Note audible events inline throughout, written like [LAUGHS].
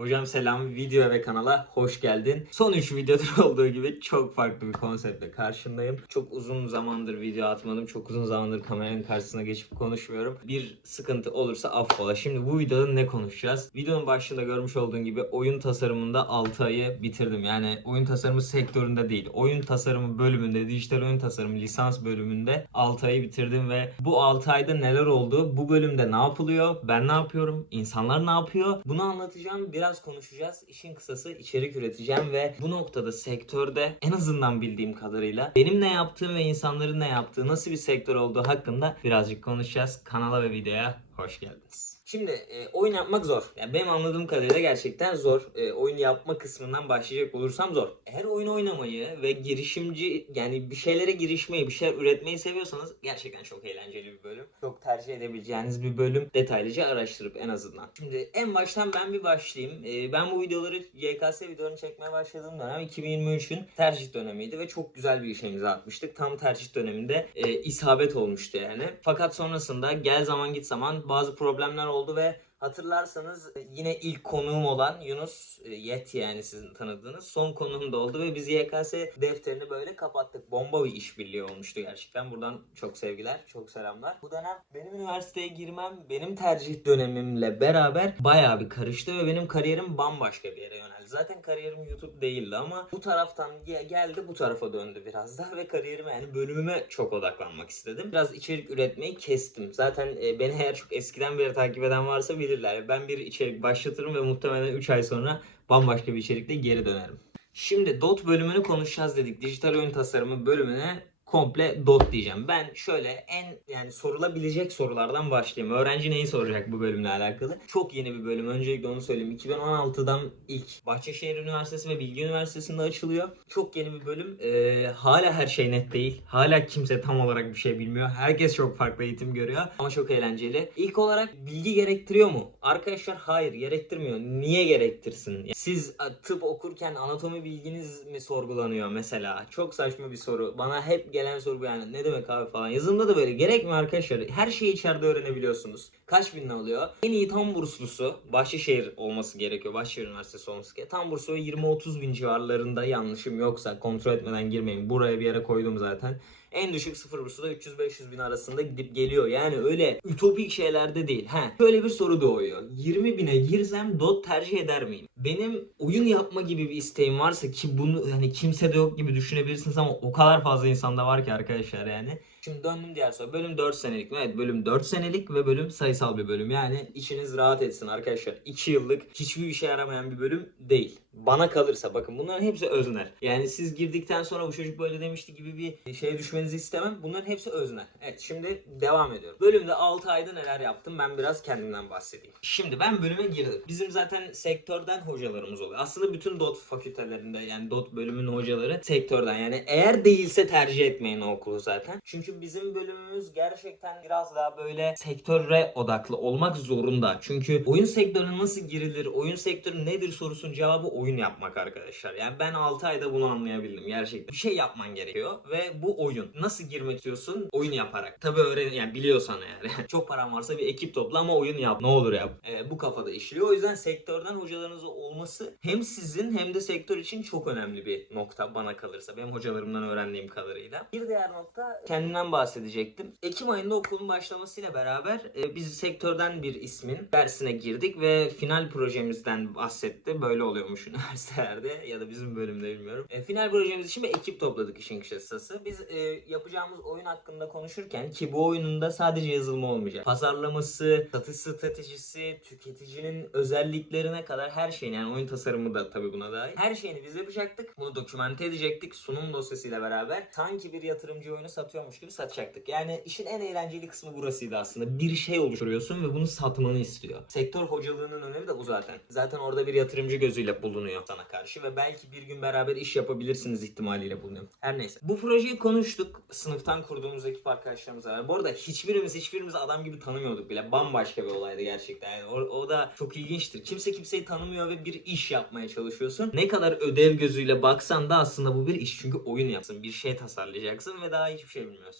Hocam selam, video ve kanala hoş geldin. Son 3 videodur [LAUGHS] olduğu gibi çok farklı bir konseptle karşındayım. Çok uzun zamandır video atmadım. Çok uzun zamandır kameranın karşısına geçip konuşmuyorum. Bir sıkıntı olursa affola. Şimdi bu videoda ne konuşacağız? Videonun başında görmüş olduğun gibi oyun tasarımında 6 ayı bitirdim. Yani oyun tasarımı sektöründe değil. Oyun tasarımı bölümünde, dijital oyun tasarımı lisans bölümünde 6 ayı bitirdim ve bu 6 ayda neler oldu? Bu bölümde ne yapılıyor? Ben ne yapıyorum? İnsanlar ne yapıyor? Bunu anlatacağım. Biraz konuşacağız. İşin kısası içerik üreteceğim ve bu noktada sektörde en azından bildiğim kadarıyla benim ne yaptığım ve insanların ne yaptığı nasıl bir sektör olduğu hakkında birazcık konuşacağız. Kanala ve videoya hoş geldiniz. Şimdi e, oyun yapmak zor. Yani benim anladığım kadarıyla gerçekten zor. E, oyun yapma kısmından başlayacak olursam zor. Eğer oyun oynamayı ve girişimci yani bir şeylere girişmeyi, bir şeyler üretmeyi seviyorsanız gerçekten çok eğlenceli bir bölüm. Çok tercih edebileceğiniz bir bölüm. Detaylıca araştırıp en azından. Şimdi en baştan ben bir başlayayım. E, ben bu videoları YKS videolarını çekmeye başladığım dönem 2023'ün tercih dönemiydi ve çok güzel bir işe atmıştık. Tam tercih döneminde e, isabet olmuştu yani. Fakat sonrasında gel zaman git zaman bazı problemler oldu ve hatırlarsanız e, yine ilk konuğum olan Yunus e, Yet yani sizin tanıdığınız son konuğum da oldu ve biz YKS defterini böyle kapattık. Bomba bir işbirliği olmuştu gerçekten. Buradan çok sevgiler, çok selamlar. Bu dönem benim üniversiteye girmem benim tercih dönemimle beraber bayağı bir karıştı ve benim kariyerim bambaşka bir yere yöneldi. Zaten kariyerim YouTube değildi ama bu taraftan ge- geldi bu tarafa döndü biraz daha ve kariyerime yani bölümüme çok odaklanmak istedim. Biraz içerik üretmeyi kestim. Zaten e, beni eğer çok eskiden beri takip eden varsa bilirler. Ben bir içerik başlatırım ve muhtemelen 3 ay sonra bambaşka bir içerikle geri dönerim. Şimdi DOT bölümünü konuşacağız dedik. Dijital oyun tasarımı bölümüne komple DOT diyeceğim. Ben şöyle en yani sorulabilecek sorulardan başlayayım. Öğrenci neyi soracak bu bölümle alakalı? Çok yeni bir bölüm. Öncelikle onu söyleyeyim. 2016'dan ilk Bahçeşehir Üniversitesi ve Bilgi Üniversitesi'nde açılıyor. Çok yeni bir bölüm. Ee, hala her şey net değil. Hala kimse tam olarak bir şey bilmiyor. Herkes çok farklı eğitim görüyor. Ama çok eğlenceli. İlk olarak bilgi gerektiriyor mu? Arkadaşlar hayır gerektirmiyor. Niye gerektirsin? Siz tıp okurken anatomi bilginiz mi sorgulanıyor mesela? Çok saçma bir soru. Bana hep gelen soru bu yani. Ne demek abi falan. Yazılımda da böyle. Gerekmiyor arkadaşlar. Her şeyi içeride öğrenebiliyorsunuz. Kaç bin ne oluyor? En iyi tam burslusu Bahçeşehir olması gerekiyor. Bahçeşehir Üniversitesi olması gerekiyor. Tam burslu 20-30 bin civarlarında yanlışım yoksa kontrol etmeden girmeyin. Buraya bir yere koydum zaten. En düşük sıfır bursu da 300-500 bin arasında gidip geliyor. Yani öyle ütopik şeylerde değil. He, şöyle bir soru doğuyor. 20 bine girsem DOT tercih eder miyim? Benim oyun yapma gibi bir isteğim varsa ki bunu hani kimse de yok gibi düşünebilirsiniz ama o kadar fazla insanda var ki arkadaşlar yani. Şimdi döndüm diğer soru. Bölüm 4 senelik mi? Evet bölüm 4 senelik ve bölüm sayısal bir bölüm. Yani içiniz rahat etsin arkadaşlar. 2 yıllık hiçbir işe yaramayan bir bölüm değil. Bana kalırsa bakın bunların hepsi öznel. Yani siz girdikten sonra bu çocuk böyle demişti gibi bir şeye düşmenizi istemem. Bunların hepsi öznel. Evet şimdi devam ediyorum. Bölümde 6 ayda neler yaptım ben biraz kendimden bahsedeyim. Şimdi ben bölüme girdim. Bizim zaten sektörden hocalarımız oluyor. Aslında bütün DOT fakültelerinde yani DOT bölümünün hocaları sektörden. Yani eğer değilse tercih etmeyin o okulu zaten. Çünkü bizim bölümümüz gerçekten biraz daha böyle sektöre odaklı olmak zorunda. Çünkü oyun sektörüne nasıl girilir, oyun sektörü nedir sorusunun cevabı oyun yapmak arkadaşlar. Yani ben 6 ayda bunu anlayabildim gerçekten. Bir şey yapman gerekiyor ve bu oyun. Nasıl girmek istiyorsun? Oyun yaparak. Tabii öğren yani biliyorsan eğer. [LAUGHS] Çok paran varsa bir ekip topla ama oyun yap. Ne olur yap. Ee, bu kafada işliyor. O yüzden sektörden hocalarınız olması hem sizin hem de sektör için çok önemli bir nokta bana kalırsa. Benim hocalarımdan öğrendiğim kadarıyla. Bir diğer nokta kendimden bahsedecektim. Ekim ayında okulun başlamasıyla beraber e, biz sektörden bir ismin dersine girdik ve final projemizden bahsetti. Böyle oluyormuş [LAUGHS] üniversitelerde ya da bizim bölümde bilmiyorum. E, final projemiz için bir ekip topladık işin kısası. Biz e, yapacağımız oyun hakkında konuşurken ki bu oyununda sadece yazılımı olmayacak. Pazarlaması, satış stratejisi, tüketicinin özelliklerine kadar her şeyini yani oyun tasarımı da tabii buna dahil. Her şeyini biz yapacaktık. Bunu dokümante edecektik sunum dosyasıyla beraber. Sanki bir yatırımcı oyunu satıyormuş gibi satacaktık. Yani işin en eğlenceli kısmı burasıydı aslında. Bir şey oluşturuyorsun ve bunu satmanı istiyor. Sektör hocalığının önemi de bu zaten. Zaten orada bir yatırımcı gözüyle bulunuyor sana karşı ve belki bir gün beraber iş yapabilirsiniz ihtimaliyle bulunuyor. Her neyse. Bu projeyi konuştuk. Sınıftan kurduğumuz ekip arkadaşlarımızla. beraber. Bu arada hiçbirimiz hiçbirimiz adam gibi tanımıyorduk bile. Bambaşka bir olaydı gerçekten. Yani o, o da çok ilginçtir. Kimse kimseyi tanımıyor ve bir iş yapmaya çalışıyorsun. Ne kadar ödev gözüyle baksan da aslında bu bir iş. Çünkü oyun yapsın. Bir şey tasarlayacaksın ve daha hiçbir şey bilmiyorsun.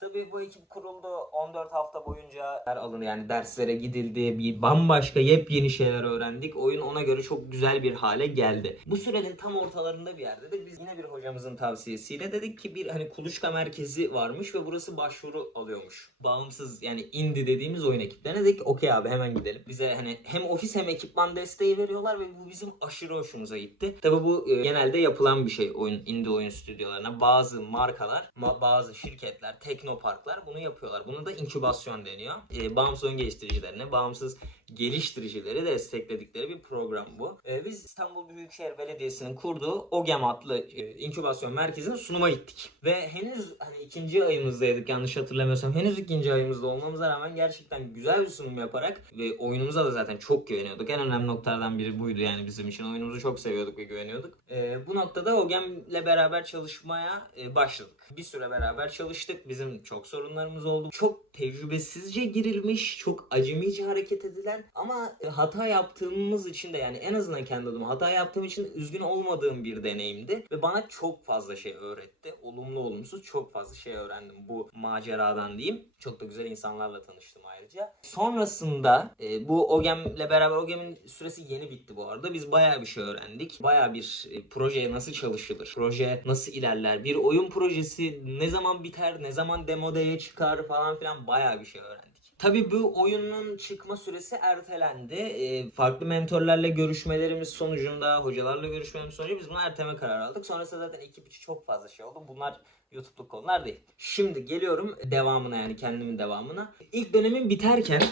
Tabii bu ekip kuruldu 14 hafta boyunca her alın yani derslere gidildi. Bir bambaşka yepyeni şeyler öğrendik. Oyun ona göre çok güzel bir hale geldi. Bu sürenin tam ortalarında bir yerde de biz yine bir hocamızın tavsiyesiyle dedik ki bir hani kuluçka merkezi varmış ve burası başvuru alıyormuş. Bağımsız yani indie dediğimiz oyun ekiplerine dedik okey abi hemen gidelim. Bize hani hem ofis hem ekipman desteği veriyorlar ve bu bizim aşırı hoşumuza gitti. Tabii bu e, genelde yapılan bir şey oyun indie oyun stüdyolarına. Bazı markalar, ma- bazı şirketler, teknoparklar bunu yapıyorlar. Buna da inkübasyon deniyor. E, bağımsız oyun geliştiricilerine, bağımsız geliştiricileri destekledikleri bir program bu. E, biz İstanbul Büyükşehir Belediyesi'nin kurduğu OGEM adlı e, inkübasyon merkezine sunuma gittik. Ve henüz hani ikinci ayımızdaydık yanlış hatırlamıyorsam. Henüz ikinci ayımızda olmamıza rağmen gerçekten güzel bir sunum yaparak ve oyunumuza da zaten çok güveniyorduk. En önemli noktalardan biri buydu yani bizim için. Oyunumuzu çok seviyorduk ve güveniyorduk. E, bu noktada OGEM'le beraber çalışmaya e, başladık. Bir süre beraber çalıştık. Bizim çok sorunlarımız oldu. Çok tecrübesizce girilmiş, çok acemice hareket edilen ama e, hata yaptığımız için de yani en azından kendi adıma hata yaptığım için üzgün olmadığım bir deneyimdi. Ve bana çok fazla şey öğretti. Olumlu olumsuz çok fazla şey öğrendim bu maceradan diyeyim. Çok da güzel insanlarla tanıştım ayrıca. Sonrasında e, bu OGEM'le beraber OGEM'in süresi yeni bitti bu arada. Biz bayağı bir şey öğrendik. Bayağı bir e, projeye nasıl çalışılır? Proje nasıl ilerler? Bir oyun projesi ne zaman biter? Ne zaman demodeye çıkar falan filan bayağı bir şey öğrendik. Tabii bu oyunun çıkma süresi ertelendi. E, farklı mentorlarla görüşmelerimiz sonucunda, hocalarla görüşmelerimiz sonucu biz bunu erteleme kararı aldık. Sonrasında zaten ekip içi çok fazla şey oldu. Bunlar YouTube'luk konular değil. Şimdi geliyorum devamına yani kendimin devamına. İlk dönemin biterken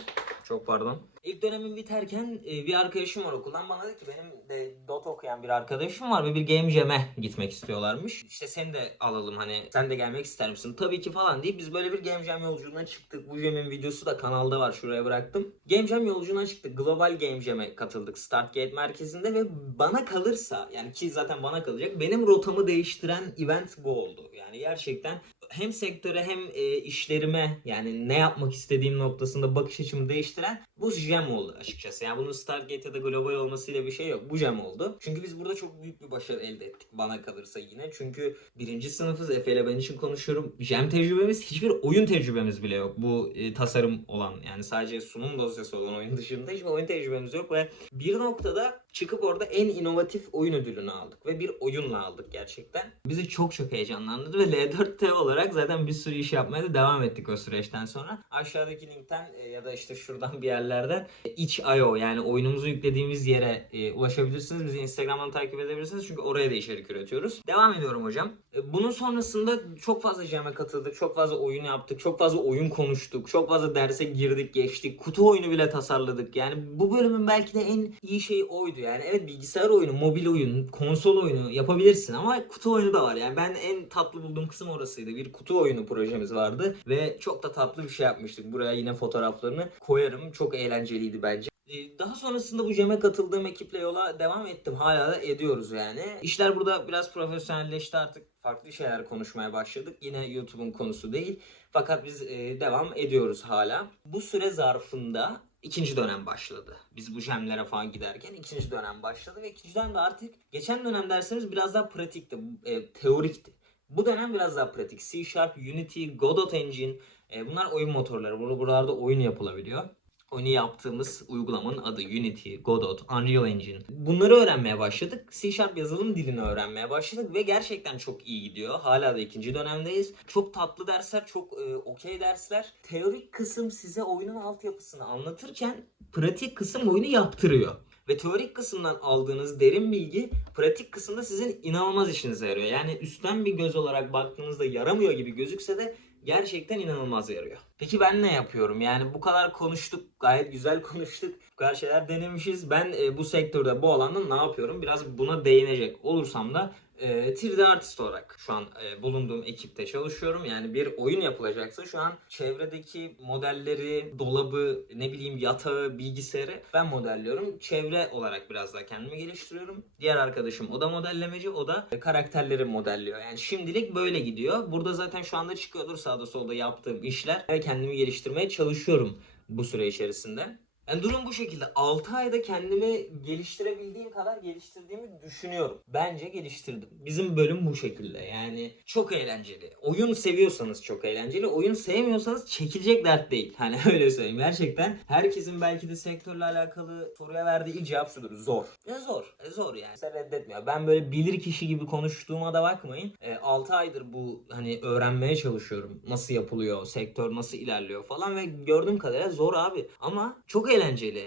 çok pardon. İlk dönemin biterken e, bir arkadaşım var okuldan bana dedi ki benim de Dota okuyan bir arkadaşım var ve bir Game Jam'e gitmek istiyorlarmış. İşte seni de alalım hani sen de gelmek ister misin? Tabii ki falan deyip biz böyle bir Game Jam yolculuğuna çıktık. Bu Jam'in videosu da kanalda var şuraya bıraktım. Game Jam yolculuğuna çıktık. Global Game Jam'e katıldık Startgate merkezinde ve bana kalırsa yani ki zaten bana kalacak benim rotamı değiştiren event bu oldu. Yani gerçekten hem sektöre hem e, işlerime yani ne yapmak istediğim noktasında bakış açımı değiştiren bu jam oldu açıkçası. Yani bunun Stargate ya da global olmasıyla bir şey yok. Bu jam oldu. Çünkü biz burada çok büyük bir başarı elde ettik bana kalırsa yine. Çünkü birinci sınıfız Efe ile ben için konuşuyorum. Jam tecrübemiz hiçbir oyun tecrübemiz bile yok. Bu e, tasarım olan yani sadece sunum dosyası olan oyun dışında hiçbir oyun tecrübemiz yok ve bir noktada çıkıp orada en inovatif oyun ödülünü aldık ve bir oyunla aldık gerçekten. Bizi çok çok heyecanlandırdı ve L4T olarak zaten bir sürü iş yapmaya da devam ettik o süreçten sonra. Aşağıdaki linkten e, ya da işte şuradan bir yerlerden e, itch.io yani oyunumuzu yüklediğimiz yere e, ulaşabilirsiniz. Bizi Instagram'dan takip edebilirsiniz çünkü oraya da içerik üretiyoruz. Devam ediyorum hocam. E, Bunun sonrasında çok fazla jam'e katıldık, çok fazla oyun yaptık, çok fazla oyun konuştuk, çok fazla derse girdik, geçtik, kutu oyunu bile tasarladık. Yani bu bölümün belki de en iyi şeyi oydu. Yani evet bilgisayar oyunu, mobil oyun, konsol oyunu yapabilirsin ama kutu oyunu da var. Yani ben en tatlı bulduğum kısım orasıydı. Bir kutu oyunu projemiz vardı ve çok da tatlı bir şey yapmıştık. Buraya yine fotoğraflarını koyarım. Çok eğlenceliydi bence. Ee, Daha sonrasında bu JEM'e katıldığım ekiple yola devam ettim. Hala da ediyoruz yani. İşler burada biraz profesyonelleşti artık. Farklı şeyler konuşmaya başladık. Yine YouTube'un konusu değil. Fakat biz e, devam ediyoruz hala. Bu süre zarfında ikinci dönem başladı. Biz bu jemlere falan giderken ikinci dönem başladı ve ikinci dönemde artık geçen dönem derslerimiz biraz daha pratikti, e, teorikti. Bu dönem biraz daha pratik. C Sharp, Unity, Godot Engine e, bunlar oyun motorları. Burada buralarda oyun yapılabiliyor. Oyunu yaptığımız uygulamanın adı Unity, Godot, Unreal Engine. Bunları öğrenmeye başladık. C Sharp yazılım dilini öğrenmeye başladık ve gerçekten çok iyi gidiyor. Hala da ikinci dönemdeyiz. Çok tatlı dersler, çok e, okey dersler. Teorik kısım size oyunun altyapısını anlatırken pratik kısım oyunu yaptırıyor. Ve teorik kısımdan aldığınız derin bilgi pratik kısımda sizin inanılmaz işinize yarıyor. Yani üstten bir göz olarak baktığınızda yaramıyor gibi gözükse de gerçekten inanılmaz yarıyor. Peki ben ne yapıyorum? Yani bu kadar konuştuk, gayet güzel [LAUGHS] konuştuk. Bu kadar şeyler denemişiz. Ben e, bu sektörde, bu alanda ne yapıyorum? Biraz buna değinecek olursam da e, 3D artist olarak şu an e, bulunduğum ekipte çalışıyorum. Yani bir oyun yapılacaksa şu an çevredeki modelleri, dolabı, ne bileyim yatağı, bilgisayarı ben modelliyorum. Çevre olarak biraz daha kendimi geliştiriyorum. Diğer arkadaşım o da modellemeci, o da karakterleri modelliyor. Yani şimdilik böyle gidiyor. Burada zaten şu anda çıkıyordur sağda solda yaptığım işler ve kendimi geliştirmeye çalışıyorum bu süre içerisinde. Yani durum bu şekilde. 6 ayda kendimi geliştirebildiğim kadar geliştirdiğimi düşünüyorum. Bence geliştirdim. Bizim bölüm bu şekilde. Yani çok eğlenceli. Oyun seviyorsanız çok eğlenceli. Oyun sevmiyorsanız çekilecek dert değil. [LAUGHS] Hani öyle söyleyeyim. Gerçekten herkesin belki de sektörle alakalı soruya verdiği cevap şudur. Zor. Ne zor? E zor yani. Kimse reddetmiyor. Ben böyle bilir kişi gibi konuştuğuma da bakmayın. 6 aydır bu hani öğrenmeye çalışıyorum. Nasıl yapılıyor, sektör nasıl ilerliyor falan ve gördüğüm kadarıyla zor abi. Ama çok eğlenceli.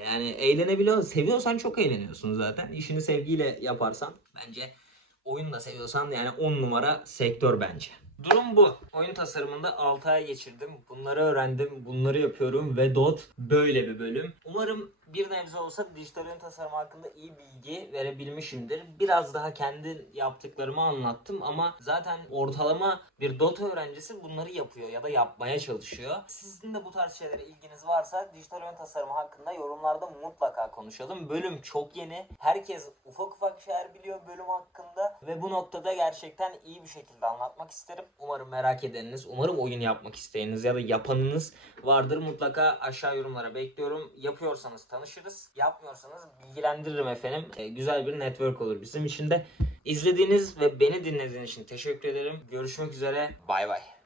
Yani eğlenebiliyor. Seviyorsan çok eğleniyorsun zaten. İşini sevgiyle yaparsan bence oyun da seviyorsan yani 10 numara sektör bence. Durum bu. Oyun tasarımında 6 ay geçirdim. Bunları öğrendim. Bunları yapıyorum ve DOT böyle bir bölüm. Umarım bir nebze olsa dijital oyun tasarımı hakkında iyi bilgi verebilmişimdir. Biraz daha kendi yaptıklarımı anlattım ama zaten ortalama bir Dota öğrencisi bunları yapıyor ya da yapmaya çalışıyor. Sizin de bu tarz şeylere ilginiz varsa dijital oyun tasarımı hakkında yorumlarda mutlaka konuşalım. Bölüm çok yeni. Herkes ufak ufak şeyler biliyor bölüm hakkında ve bu noktada gerçekten iyi bir şekilde anlatmak isterim. Umarım merak edeniniz, umarım oyun yapmak isteyeniniz ya da yapanınız vardır. Mutlaka aşağı yorumlara bekliyorum. Yapıyorsanız tanışırız. Yapmıyorsanız bilgilendiririm efendim. Ee, güzel bir network olur bizim için de. İzlediğiniz ve beni dinlediğiniz için teşekkür ederim. Görüşmek üzere. Bay bay.